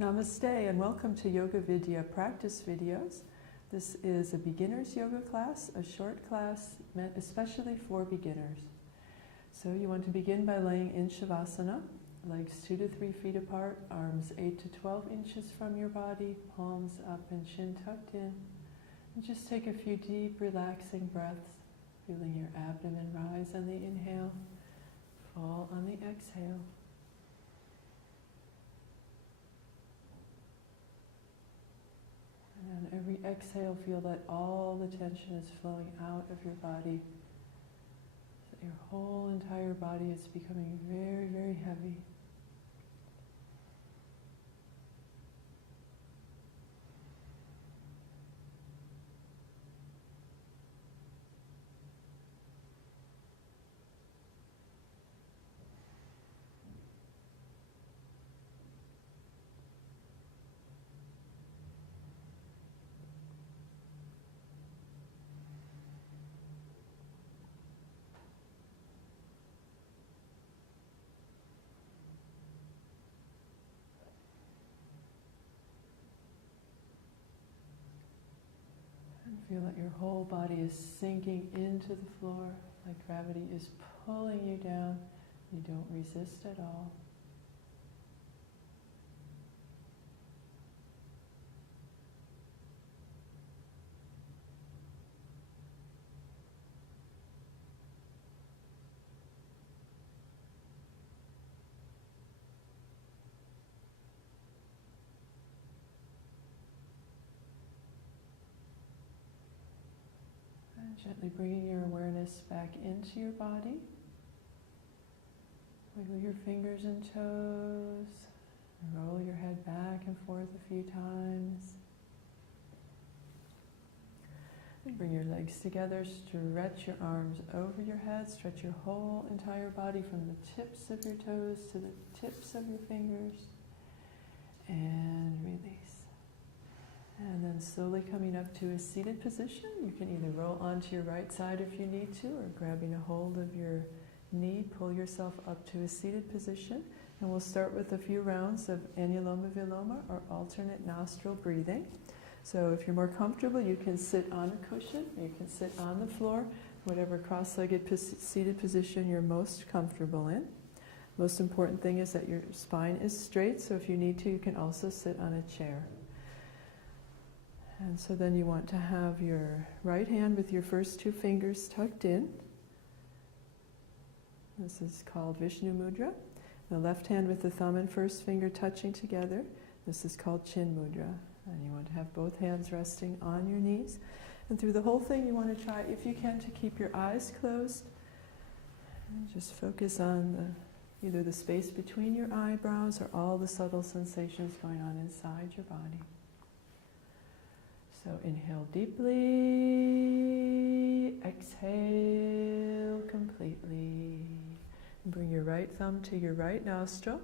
Namaste and welcome to Yoga Vidya practice videos. This is a beginner's yoga class, a short class meant especially for beginners. So you want to begin by laying in Shavasana, legs 2 to 3 feet apart, arms 8 to 12 inches from your body, palms up and chin tucked in. And just take a few deep relaxing breaths, feeling your abdomen rise on the inhale, fall on the exhale. And on every exhale, feel that all the tension is flowing out of your body. So that your whole entire body is becoming very, very heavy. Feel that your whole body is sinking into the floor, like gravity is pulling you down. You don't resist at all. And gently bringing your awareness back into your body. Wiggle your fingers and toes. Roll your head back and forth a few times. And bring your legs together. Stretch your arms over your head. Stretch your whole entire body from the tips of your toes to the tips of your fingers. And release. And then slowly coming up to a seated position. You can either roll onto your right side if you need to, or grabbing a hold of your knee, pull yourself up to a seated position. And we'll start with a few rounds of Anuloma Viloma, or alternate nostril breathing. So if you're more comfortable, you can sit on a cushion, or you can sit on the floor, whatever cross-legged seated position you're most comfortable in. Most important thing is that your spine is straight, so if you need to, you can also sit on a chair. And so then you want to have your right hand with your first 2 fingers tucked in. This is called Vishnu Mudra. The left hand with the thumb and first finger touching together. This is called Chin Mudra. And you want to have both hands resting on your knees. And through the whole thing you want to try, if you can, to keep your eyes closed. And just focus on either the space between your eyebrows or all the subtle sensations going on inside your body. So inhale deeply, exhale completely. And bring your right thumb to your right nostril.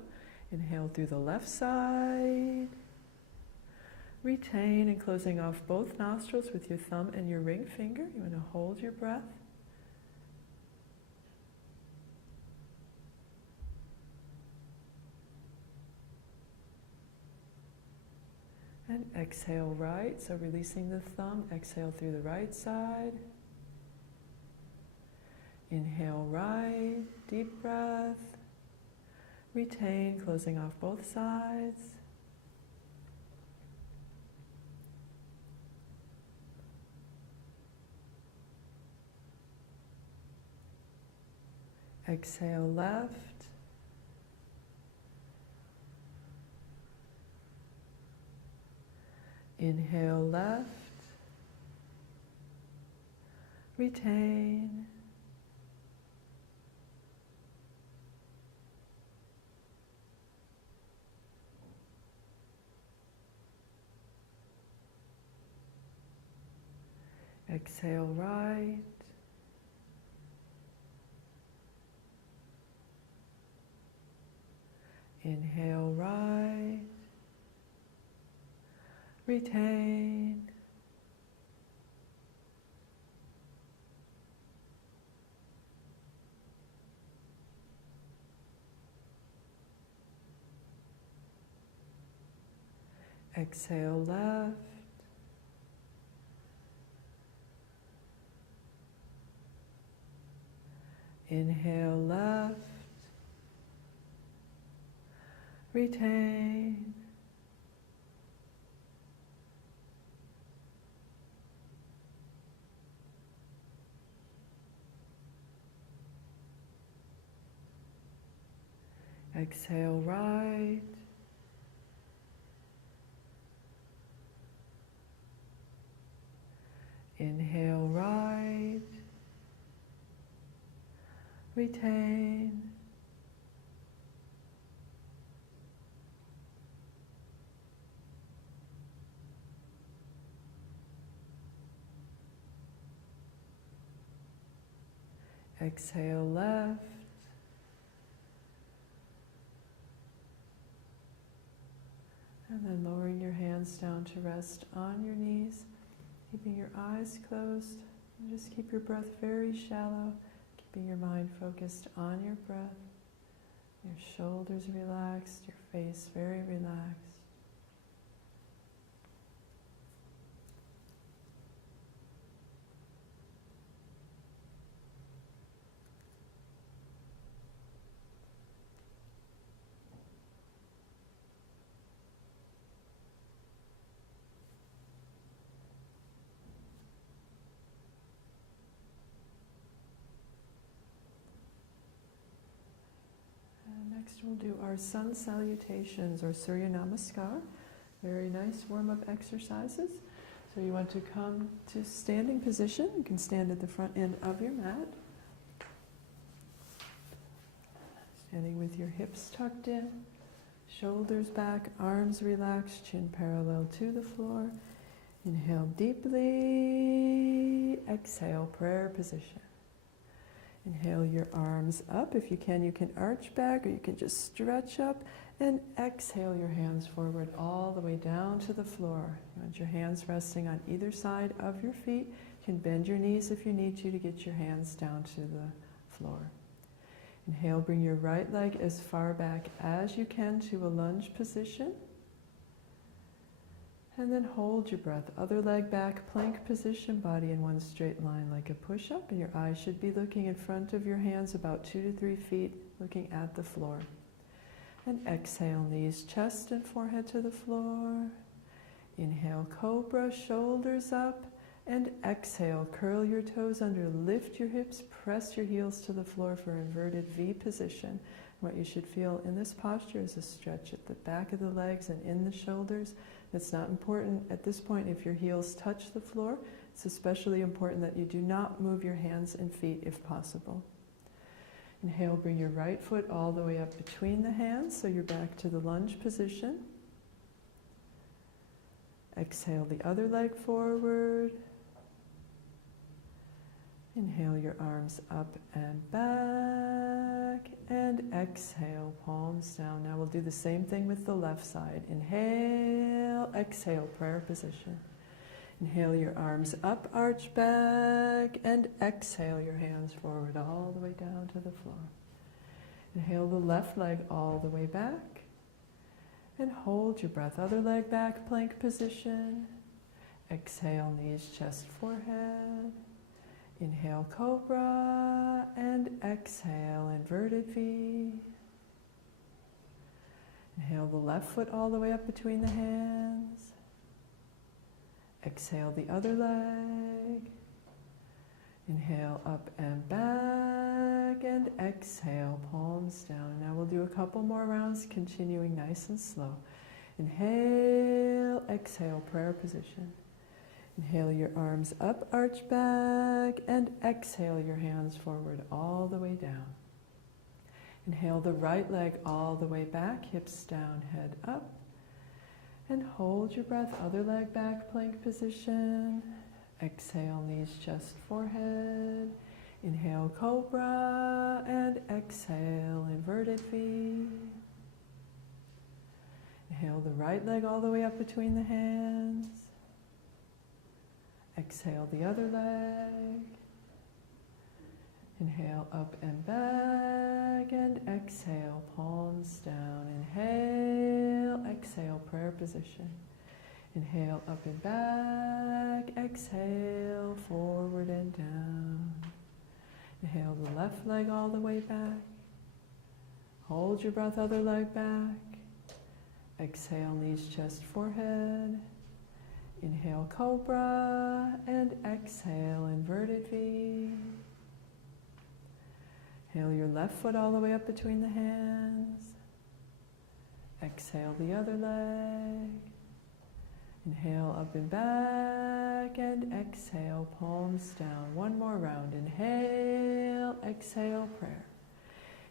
Inhale through the left side. Retain and closing off both nostrils with your thumb and your ring finger. You want to hold your breath. And exhale right, so releasing the thumb, exhale through the right side. Inhale right, deep breath. Retain, closing off both sides. Exhale left. Inhale left, retain, exhale right, inhale right, retain, Exhale left. Inhale left. Retain. Exhale right. Inhale right. Retain. Exhale left. And then lowering your hands down to rest on your knees, keeping your eyes closed. And just keep your breath very shallow, keeping your mind focused on your breath. Your shoulders relaxed, your face very relaxed. Next we'll do our sun salutations or Surya Namaskar. Very nice warm-up exercises. So you want to come to standing position. You can stand at the front end of your mat. Standing with your hips tucked in, shoulders back, arms relaxed, chin parallel to the floor. Inhale deeply, exhale, prayer position. Inhale your arms up. If you can arch back or you can just stretch up. And exhale your hands forward all the way down to the floor. You want your hands resting on either side of your feet. You can bend your knees if you need to get your hands down to the floor. Inhale, bring your right leg as far back as you can to a lunge position. And then hold your breath. Other leg back, plank position, body in one straight line like a push-up. And your eyes should be looking in front of your hands about 2 to 3 feet, looking at the floor. And exhale, knees, chest, and forehead to the floor. Inhale, cobra, shoulders up. And exhale, curl your toes under, lift your hips, press your heels to the floor for inverted V position. What you should feel in this posture is a stretch at the back of the legs and in the shoulders. It's not important at this point if your heels touch the floor. It's especially important that you do not move your hands and feet if possible. Inhale, bring your right foot all the way up between the hands so you're back to the lunge position. Exhale the other leg forward. Inhale your arms up and back, and exhale, palms down. Now we'll do the same thing with the left side. Inhale, exhale, prayer position. Inhale your arms up, arch back, and exhale your hands forward all the way down to the floor. Inhale the left leg all the way back, and hold your breath. Other leg back, plank position. Exhale, knees, chest, forehead. Inhale, cobra, and exhale, inverted V. Inhale the left foot all the way up between the hands. Exhale the other leg. Inhale up and back, and exhale, palms down. Now we'll do a couple more rounds, continuing nice and slow. Inhale, exhale, prayer position. Inhale your arms up, arch back, and exhale your hands forward all the way down. Inhale the right leg all the way back, hips down, head up. And hold your breath, other leg back, plank position. Exhale, knees, chest, forehead. Inhale, cobra, and exhale, inverted V. Inhale the right leg all the way up between the hands. Exhale the other leg. Inhale up and back, and exhale, palms down. Inhale, exhale, prayer position. Inhale, up and back. Exhale, forward and down. Inhale the left leg all the way back. Hold your breath, other leg back. Exhale, knees, chest, forehead. Inhale, cobra, and exhale, inverted V. Inhale your left foot all the way up between the hands. Exhale the other leg. Inhale, up and back, and exhale, palms down. One more round. Inhale, exhale, prayer.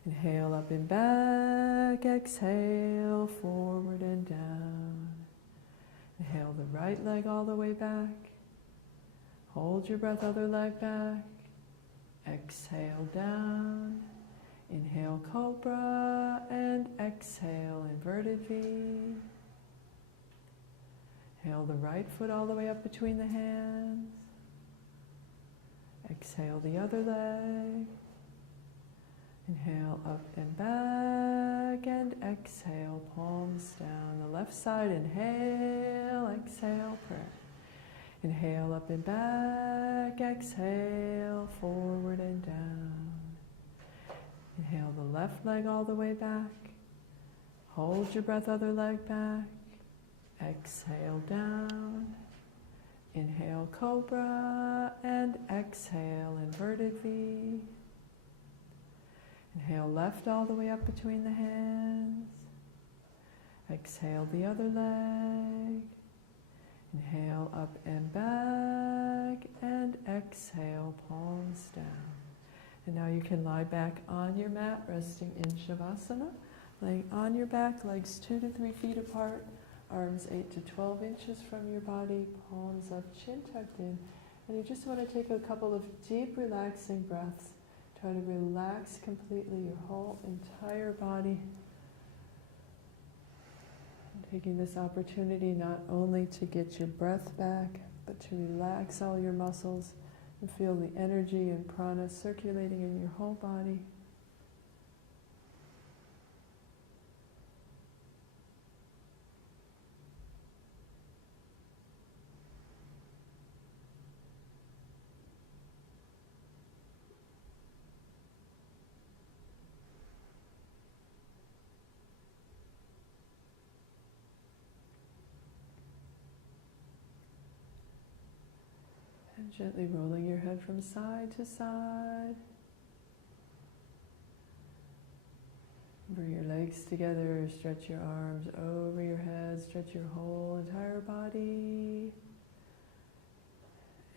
Inhale, up and back, exhale, forward and down. Inhale the right leg all the way back. Hold your breath, other leg back. Exhale, down. Inhale, cobra, and exhale, inverted V. Inhale the right foot all the way up between the hands. Exhale the other leg. Inhale, up and back, and exhale, palms down. The left side, inhale, exhale, prayer. Inhale, up and back, exhale, forward and down. Inhale the left leg all the way back. Hold your breath, other leg back. Exhale, down. Inhale, cobra, and exhale, inverted V. Inhale, left all the way up between the hands. Exhale the other leg. Inhale, up and back, and exhale, palms down. And now you can lie back on your mat, resting in Shavasana. Laying on your back, legs 2 to 3 feet apart, arms 8 to 12 inches from your body, palms up, chin tucked in. And you just want to take a couple of deep, relaxing breaths. Try to relax completely your whole entire body. Taking this opportunity not only to get your breath back, but to relax all your muscles and feel the energy and prana circulating in your whole body. And gently rolling your head from side to side. Bring your legs together, stretch your arms over your head, stretch your whole entire body.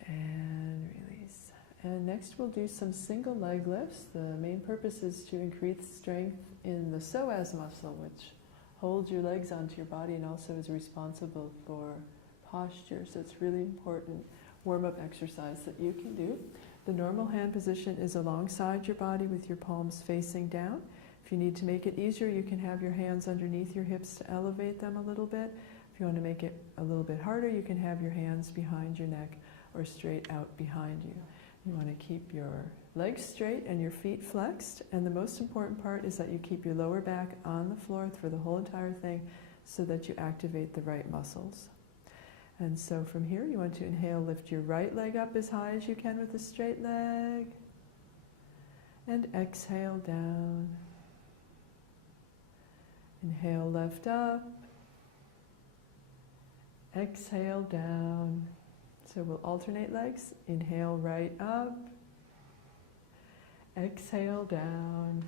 And release. And next we'll do some single leg lifts. The main purpose is to increase strength in the psoas muscle, which holds your legs onto your body and also is responsible for posture. So it's really important warm-up exercise that you can do. The normal hand position is alongside your body with your palms facing down. If you need to make it easier, you can have your hands underneath your hips to elevate them a little bit. If you want to make it a little bit harder, you can have your hands behind your neck or straight out behind you. You want to keep your legs straight and your feet flexed, and the most important part is that you keep your lower back on the floor for the whole entire thing so that you activate the right muscles. And so from here, you want to inhale, lift your right leg up as high as you can with a straight leg. And exhale down. Inhale, left up. Exhale down. So we'll alternate legs. Inhale, right up. Exhale down.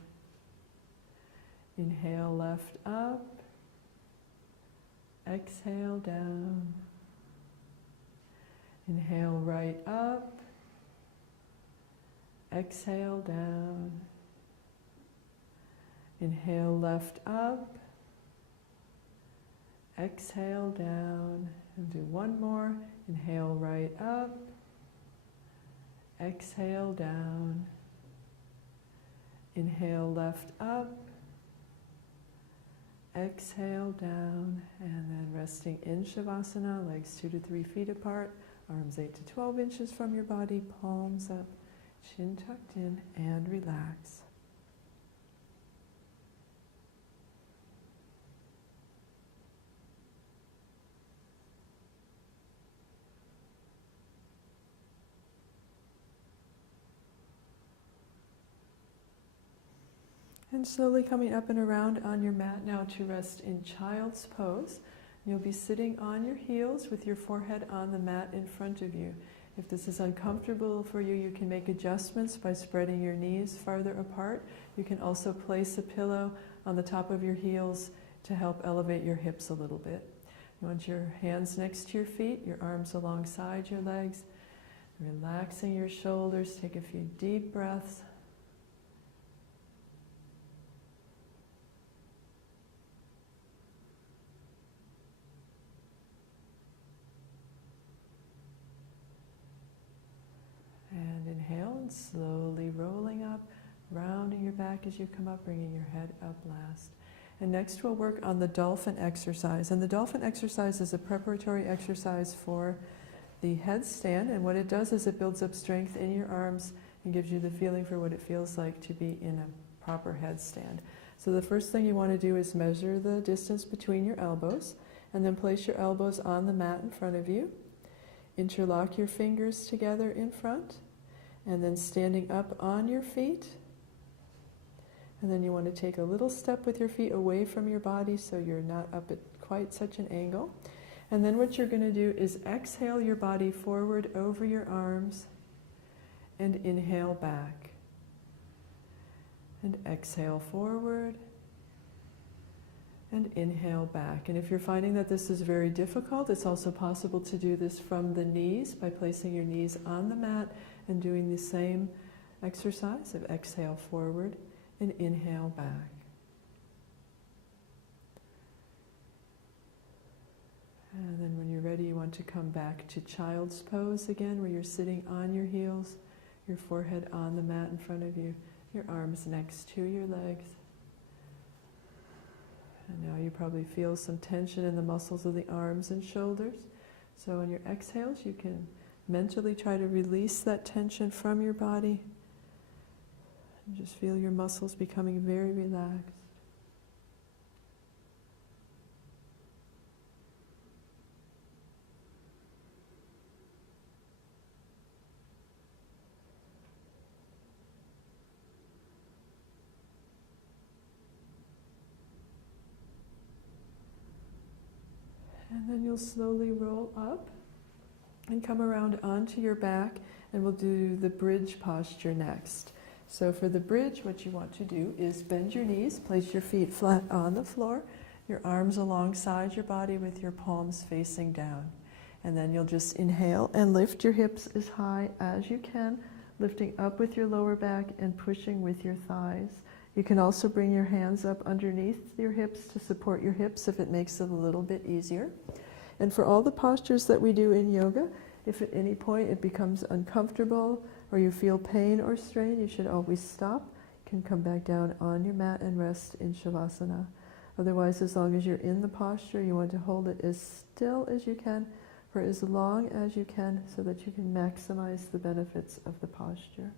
Inhale, left up. Exhale down. Inhale, right up. Exhale down. Inhale, left up. Exhale down. And do one more. Inhale, right up. Exhale down. Inhale, left up. Exhale down. And then resting in Shavasana, legs 2 to 3 feet apart. Arms 8 to 12 inches from your body, palms up, chin tucked in, and relax. And slowly coming up and around on your mat now to rest in child's pose. You'll be sitting on your heels with your forehead on the mat in front of you. If this is uncomfortable for you, you can make adjustments by spreading your knees farther apart. You can also place a pillow on the top of your heels to help elevate your hips a little bit. You want your hands next to your feet, your arms alongside your legs, relaxing your shoulders. Take a few deep breaths. And inhale, and slowly rolling up, rounding your back as you come up, bringing your head up last. And next we'll work on the dolphin exercise. And the dolphin exercise is a preparatory exercise for the headstand. And what it does is it builds up strength in your arms and gives you the feeling for what it feels like to be in a proper headstand. So the first thing you want to do is measure the distance between your elbows, and then place your elbows on the mat in front of you. Interlock your fingers together in front, and then standing up on your feet. And then you want to take a little step with your feet away from your body so you're not up at quite such an angle. And then what you're going to do is exhale your body forward over your arms and inhale back. And exhale forward and inhale back. And if you're finding that this is very difficult, it's also possible to do this from the knees by placing your knees on the mat and doing the same exercise of exhale forward and inhale back. And then when you're ready, you want to come back to child's pose again, where you're sitting on your heels, your forehead on the mat in front of you, your arms next to your legs. And now you probably feel some tension in the muscles of the arms and shoulders. So on your exhales, you can mentally try to release that tension from your body. And just feel your muscles becoming very relaxed. And then you'll slowly roll up and come around onto your back, and we'll do the bridge posture next. So for the bridge, what you want to do is bend your knees, place your feet flat on the floor, your arms alongside your body with your palms facing down. And then you'll just inhale and lift your hips as high as you can, lifting up with your lower back and pushing with your thighs. You can also bring your hands up underneath your hips to support your hips if it makes it a little bit easier. And for all the postures that we do in yoga, if at any point it becomes uncomfortable or you feel pain or strain, you should always stop. You can come back down on your mat and rest in Shavasana. Otherwise, as long as you're in the posture, you want to hold it as still as you can for as long as you can so that you can maximize the benefits of the posture.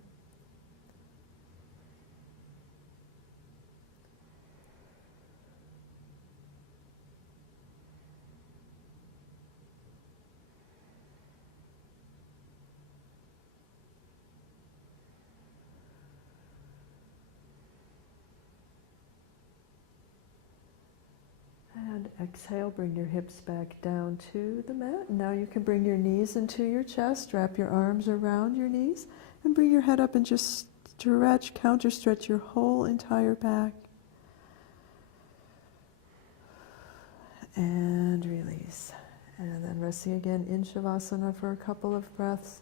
And exhale, bring your hips back down to the mat. Now you can bring your knees into your chest, wrap your arms around your knees, and bring your head up and just stretch, counter stretch your whole entire back. And release. And then resting again in Shavasana for a couple of breaths.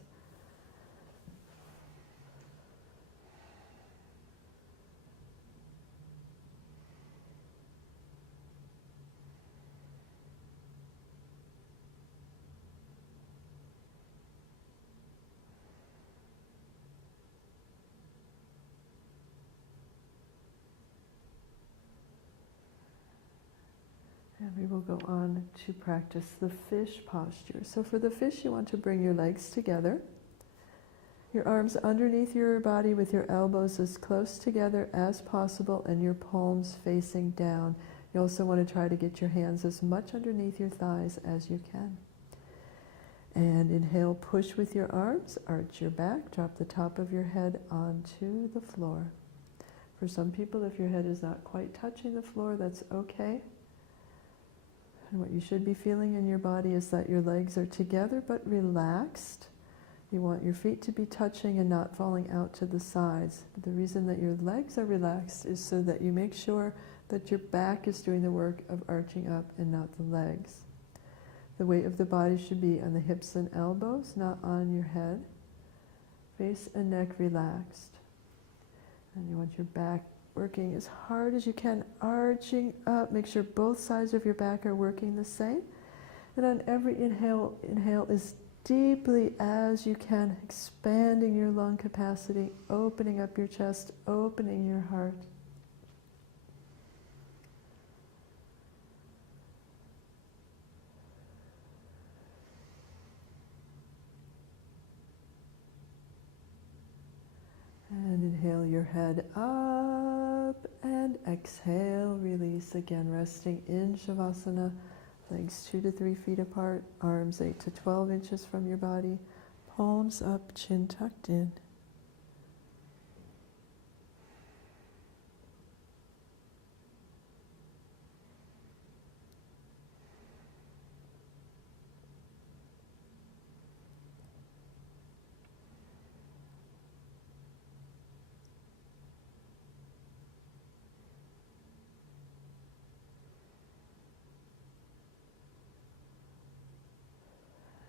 And we will go on to practice the fish posture. So for the fish, you want to bring your legs together, your arms underneath your body with your elbows as close together as possible and your palms facing down. You also want to try to get your hands as much underneath your thighs as you can. And inhale, push with your arms, arch your back, drop the top of your head onto the floor. For some people, if your head is not quite touching the floor, that's okay. And what you should be feeling in your body is that your legs are together but relaxed. You want your feet to be touching and not falling out to the sides. The reason that your legs are relaxed is so that you make sure that your back is doing the work of arching up and not the legs. The weight of the body should be on the hips and elbows, not on your head. Face and neck relaxed. And you want your back working as hard as you can, arching up. Make sure both sides of your back are working the same. And on every inhale, inhale as deeply as you can, expanding your lung capacity, opening up your chest, opening your heart. And inhale your head up and exhale, release again, resting in Shavasana, legs 2 to 3 feet apart, arms 8 to 12 inches from your body, palms up, chin tucked in.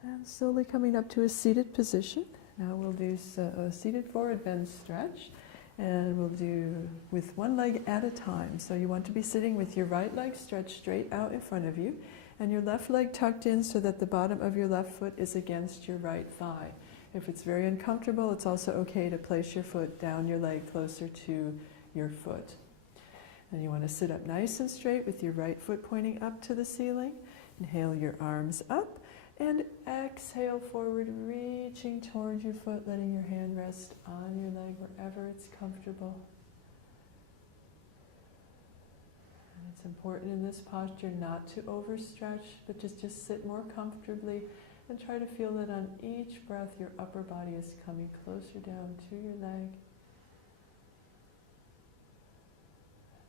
And slowly coming up to a seated position. Now we'll do a seated forward bend stretch, and we'll do with one leg at a time. So you want to be sitting with your right leg stretched straight out in front of you, and your left leg tucked in so that the bottom of your left foot is against your right thigh. If it's very uncomfortable, it's also okay to place your foot down your leg closer to your foot. And you want to sit up nice and straight with your right foot pointing up to the ceiling. Inhale your arms up. And exhale forward, reaching towards your foot, letting your hand rest on your leg wherever it's comfortable. And it's important in this posture not to overstretch, but just sit more comfortably and try to feel that on each breath your upper body is coming closer down to your leg.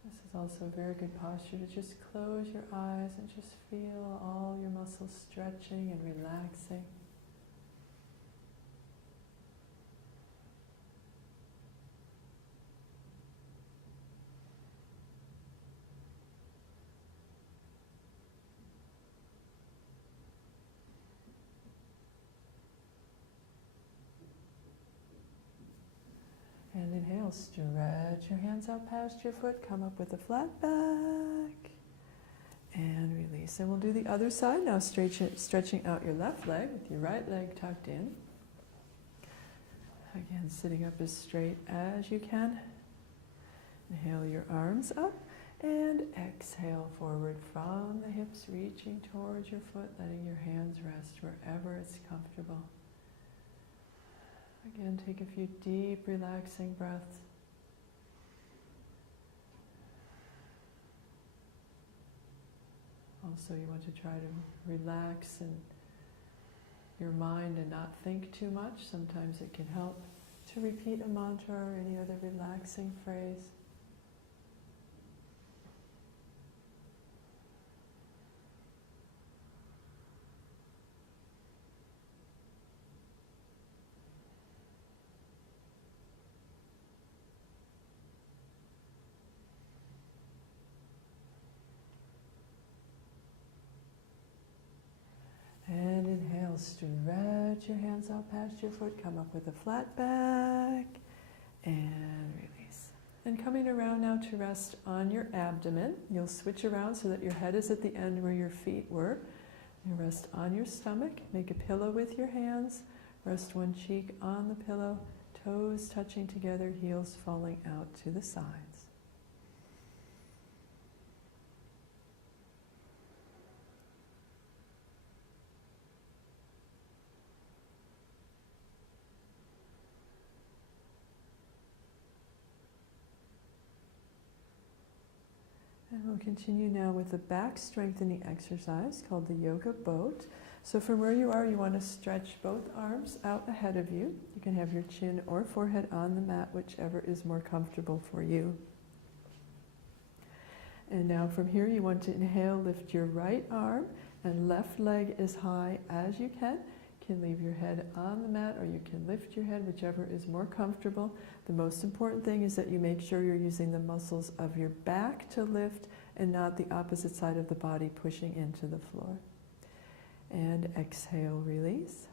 This is also a very good posture to just close your eyes and just feel all your muscles stretching and relaxing. And inhale, stretch your hands out past your foot, come up with a flat back, and release. And we'll do the other side now, stretching out your left leg with your right leg tucked in. Again, sitting up as straight as you can. Inhale your arms up, and exhale forward from the hips, reaching towards your foot, letting your hands rest wherever it's comfortable. Again, take a few deep, relaxing breaths. Also, you want to try to relax in your mind and not think too much. Sometimes it can help to repeat a mantra or any other relaxing phrase. And inhale, stretch your hands out past your foot, come up with a flat back, and release. And coming around now to rest on your abdomen. You'll switch around so that your head is at the end where your feet were. You rest on your stomach, make a pillow with your hands, rest one cheek on the pillow, toes touching together, heels falling out to the sides. And we'll continue now with a back strengthening exercise called the yoga boat. So from where you are, you want to stretch both arms out ahead of you. You can have your chin or forehead on the mat, whichever is more comfortable for you. And now from here you want to inhale, lift your right arm and left leg as high as you can. You can leave your head on the mat or you can lift your head, whichever is more comfortable. The most important thing is that you make sure you're using the muscles of your back to lift and not the opposite side of the body pushing into the floor. And exhale, release.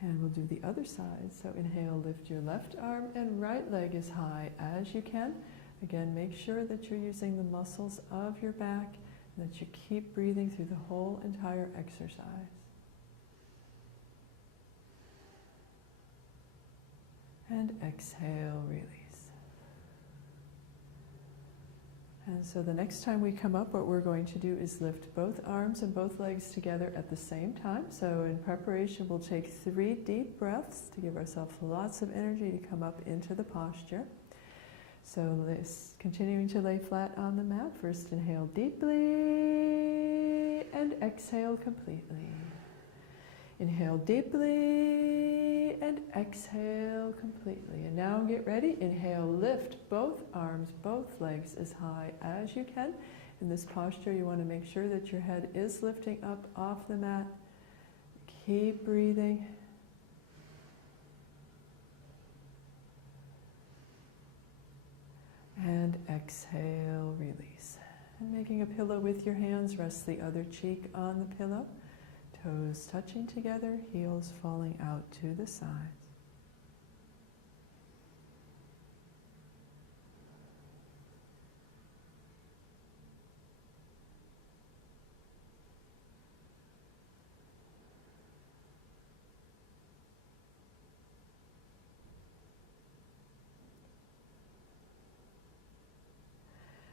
And we'll do the other side. So inhale, lift your left arm and right leg as high as you can. Again, make sure that you're using the muscles of your back and that you keep breathing through the whole entire exercise. And exhale, release. And so the next time we come up, what we're going to do is lift both arms and both legs together at the same time. So in preparation, we'll take 3 deep breaths to give ourselves lots of energy to come up into the posture. So continuing to lay flat on the mat. First inhale deeply and exhale completely. Inhale deeply and exhale completely. And now get ready. Inhale, lift both arms, both legs as high as you can. In this posture, you want to make sure that your head is lifting up off the mat. Keep breathing. And exhale, release. And making a pillow with your hands, rest the other cheek on the pillow. Toes touching together, heels falling out to the sides.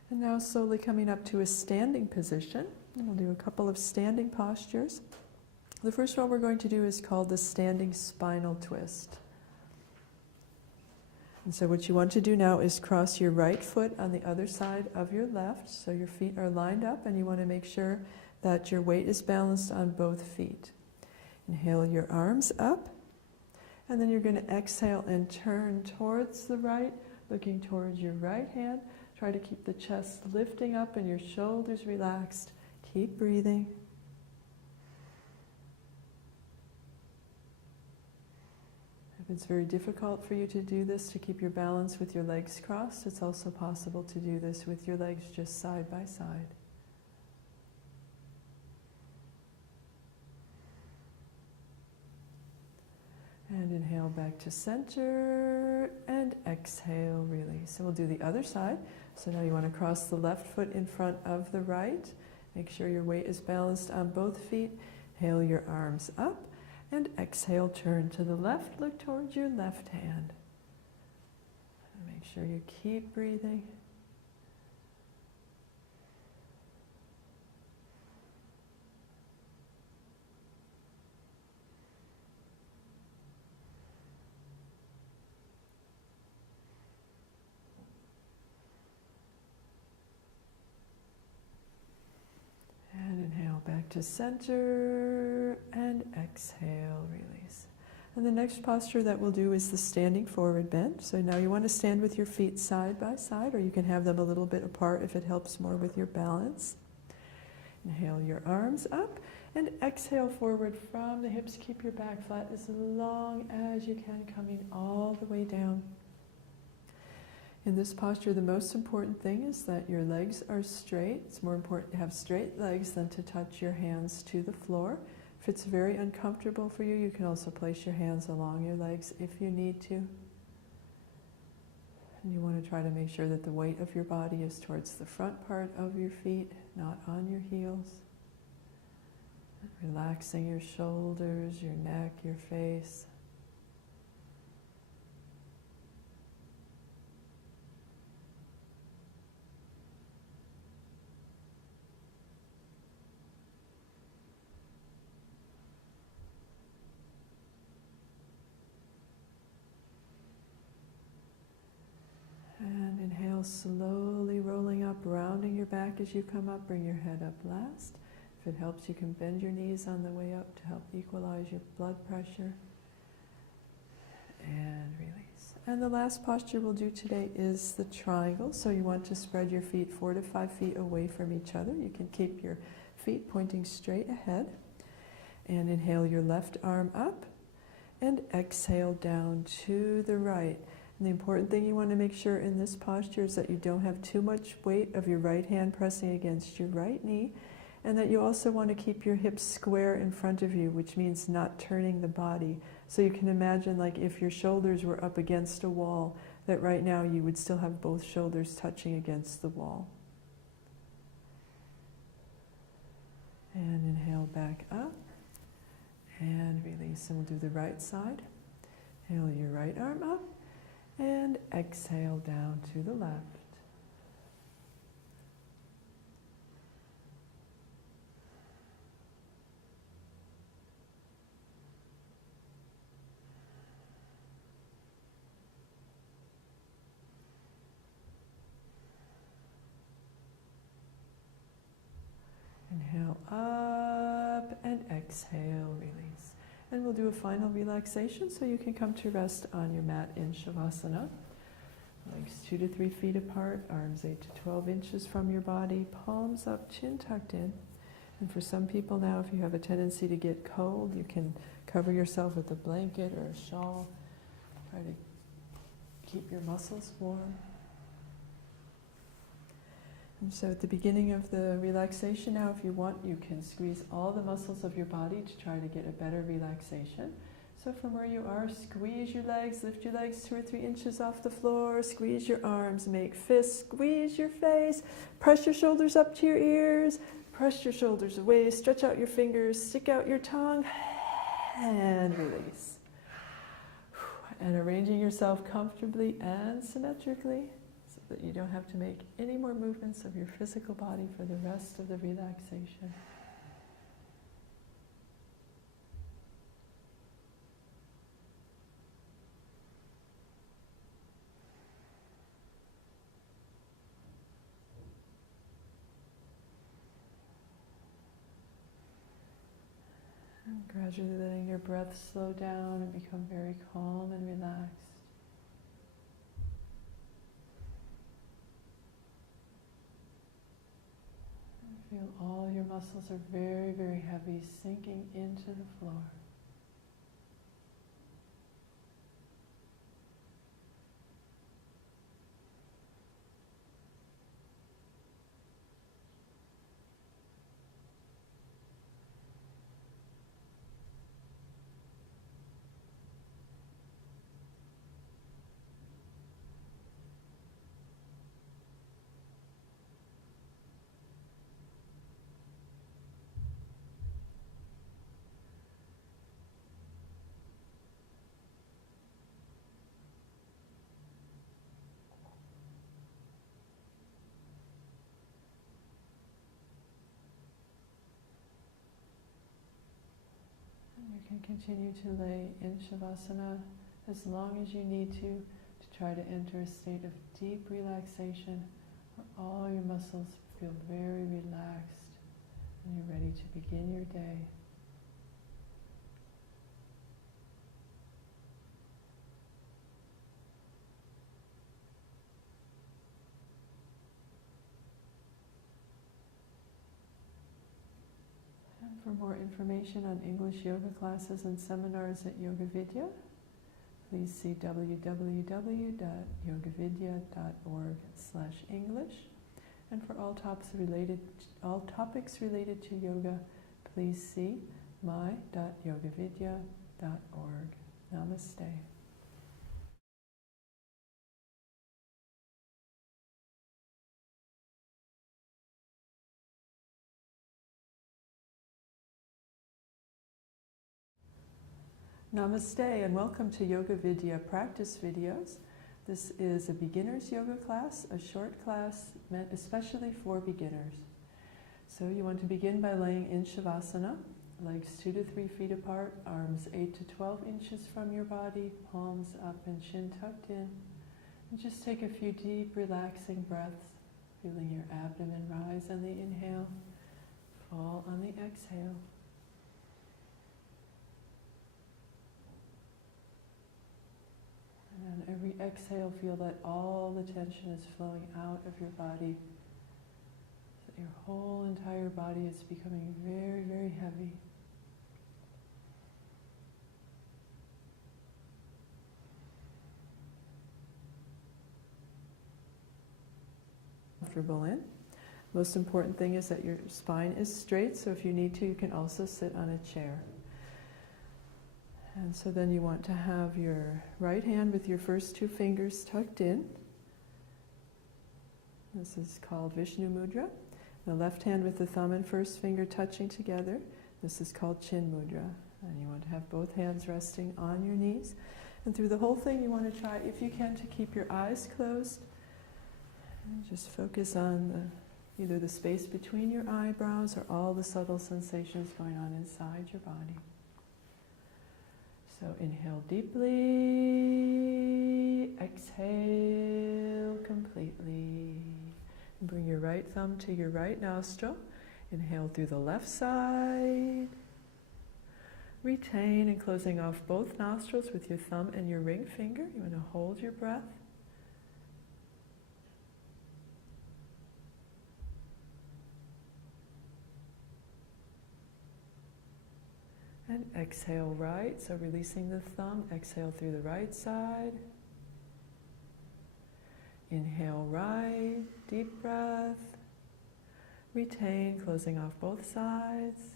And now slowly coming up to a standing position. And we'll do a couple of standing postures. The first one we're going to do is called the standing spinal twist. And so what you want to do now is cross your right foot on the other side of your left, so your feet are lined up, and you want to make sure that your weight is balanced on both feet. Inhale your arms up, and then you're going to exhale and turn towards the right, looking towards your right hand. Try to keep the chest lifting up and your shoulders relaxed. Keep breathing. If it's very difficult for you to do this, to keep your balance with your legs crossed, it's also possible to do this with your legs just side by side. And inhale back to center, and exhale, release. So we'll do the other side. So now you want to cross the left foot in front of the right. Make sure your weight is balanced on both feet. Inhale your arms up. And exhale, turn to the left, look towards your left hand. And make sure you keep breathing. And inhale back to center, and exhale, release. And the next posture that we'll do is the standing forward bend. So now you want to stand with your feet side by side, or you can have them a little bit apart if it helps more with your balance. Inhale your arms up, and exhale forward from the hips. Keep your back flat as long as you can, coming all the way down. In this posture, the most important thing is that your legs are straight. It's more important to have straight legs than to touch your hands to the floor. If it's very uncomfortable for you, you can also place your hands along your legs if you need to. And you want to try to make sure that the weight of your body is towards the front part of your feet, not on your heels. Relaxing your shoulders, your neck, your face. And inhale, slowly rolling up, rounding your back as you come up. Bring your head up last. If it helps, you can bend your knees on the way up to help equalize your blood pressure. And release. And the last posture we'll do today is the triangle. So you want to spread your feet 4 to 5 feet away from each other. You can keep your feet pointing straight ahead. And inhale your left arm up and exhale down to the right. And the important thing you want to make sure in this posture is that you don't have too much weight of your right hand pressing against your right knee, and that you also want to keep your hips square in front of you, which means not turning the body. So you can imagine, like, if your shoulders were up against a wall, that right now you would still have both shoulders touching against the wall. And inhale back up and release. And we'll do the right side. Inhale your right arm up and exhale down to the left. Inhale up and exhale, release. And we'll do a final relaxation so you can come to rest on your mat in Shavasana. Legs 2 to 3 feet apart, arms 8 to 12 inches from your body, palms up, chin tucked in. And for some people now, if you have a tendency to get cold, you can cover yourself with a blanket or a shawl. Try to keep your muscles warm. And so at the beginning of the relaxation now, if you want, you can squeeze all the muscles of your body to try to get a better relaxation. So from where you are, squeeze your legs, lift your legs 2 or 3 inches off the floor, squeeze your arms, make fists, squeeze your face, press your shoulders up to your ears, press your shoulders away, stretch out your fingers, stick out your tongue, and release. And arranging yourself comfortably and symmetrically, that you don't have to make any more movements of your physical body for the rest of the relaxation. And gradually letting your breath slow down and become very calm and relaxed. Feel all your muscles are very, very heavy, sinking into the floor. You can continue to lay in Shavasana as long as you need to try to enter a state of deep relaxation where all your muscles feel very relaxed and you're ready to begin your day. For more information on English yoga classes and seminars at Yoga Vidya, please see www.yogavidya.org/English. And for all topics related to yoga, please see my.yogavidya.org. Namaste. Namaste and welcome to Yoga Vidya practice videos. This is a beginner's yoga class, a short class meant especially for beginners. So you want to begin by laying in Shavasana, legs 2 to 3 feet apart, arms 8 to 12 inches from your body, palms up and chin tucked in. And just take a few deep relaxing breaths, feeling your abdomen rise on the inhale, fall on the exhale. And every exhale, feel that all the tension is flowing out of your body. So your whole entire body is becoming very, very heavy. Comfortable in. Most important thing is that your spine is straight, so if you need to, you can also sit on a chair. And so then you want to have your right hand with your first two fingers tucked in. This is called Vishnu Mudra. The left hand with the thumb and first finger touching together. This is called Chin Mudra. And you want to have both hands resting on your knees. And through the whole thing, you want to try, if you can, to keep your eyes closed. And just focus on either the space between your eyebrows or all the subtle sensations going on inside your body. So inhale deeply, exhale completely. And bring your right thumb to your right nostril. Inhale through the left side. Retain and closing off both nostrils with your thumb and your ring finger. You want to hold your breath. And exhale right, so releasing the thumb, exhale through the right side. Inhale right, deep breath. Retain, closing off both sides.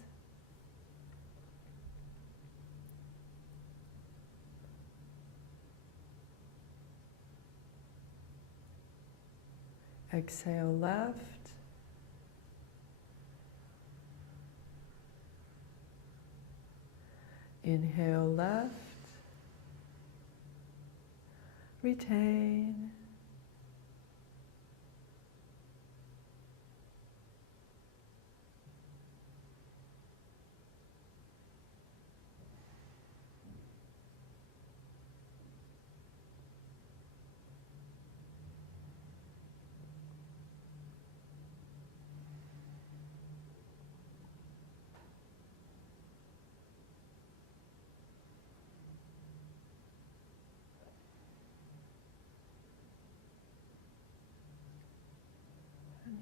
Exhale left. Inhale left, retain,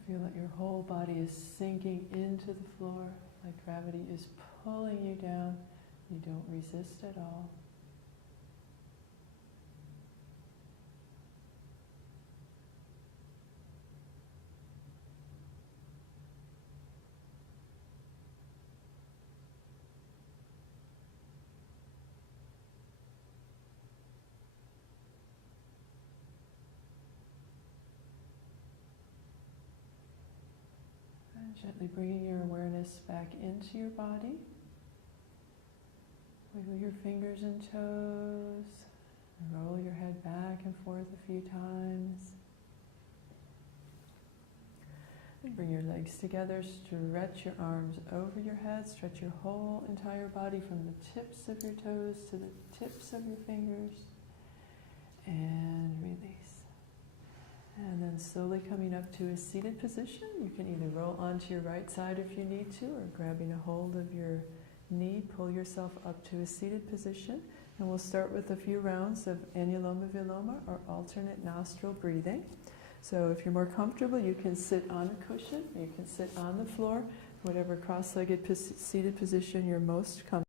feel that your whole body is sinking into the floor, like gravity is pulling you down. You don't resist at all. Gently bringing your awareness back into your body. Wiggle your fingers and toes. Roll your head back and forth a few times. And bring your legs together. Stretch your arms over your head. Stretch your whole entire body from the tips of your toes to the tips of your fingers. And release. And then slowly coming up to a seated position. You can either roll onto your right side if you need to, or grabbing a hold of your knee, pull yourself up to a seated position. And we'll start with a few rounds of Anuloma Viloma, or alternate nostril breathing. So if you're more comfortable, you can sit on a cushion, or you can sit on the floor, whatever cross-legged seated position you're most comfortable.